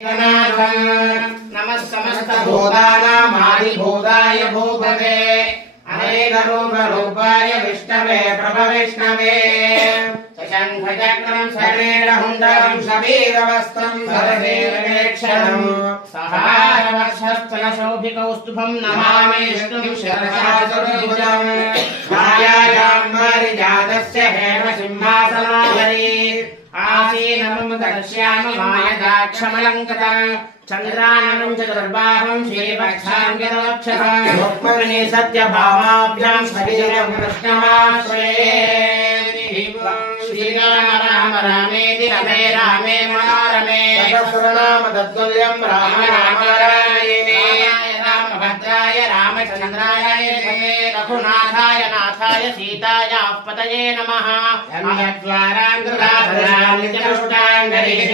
नमः समस्तभूतानामादिभूताय भूतवे अनेकरूपरूपाय विष्णवे प्रभविष्णवे शशङ्खचक्रं शरेणहुण्डं शबीरवस्त्रं सरसेनवेक्षणं सहारवर्षस्तनशोभिकौस्तुभं नमामि विष्णुं शरशाचतुर्भुजं छायायां मारिजातस्य हेमसिंहासनावरी आसीनं दर्श्याममायदाक्षमलङ्कृतं चन्द्राननं चतुर्बाहुं श्रीवत्साङ्गिरोक्षसं रुक्मिणी सत्यभामाभ्यां शरीरं कृष्णमाश्रये श्रीराम राम रामेति रमे रामे मनोरमे सहस्रनाम तत्तुल्यं राम राम रायणे रामभद्राय रामचन्द्राय रघुनाथाय नाथाय सीतायाः पतये नमः अमद्वाराङ्गुराभरां नित्यपुष्टाङ्गरीः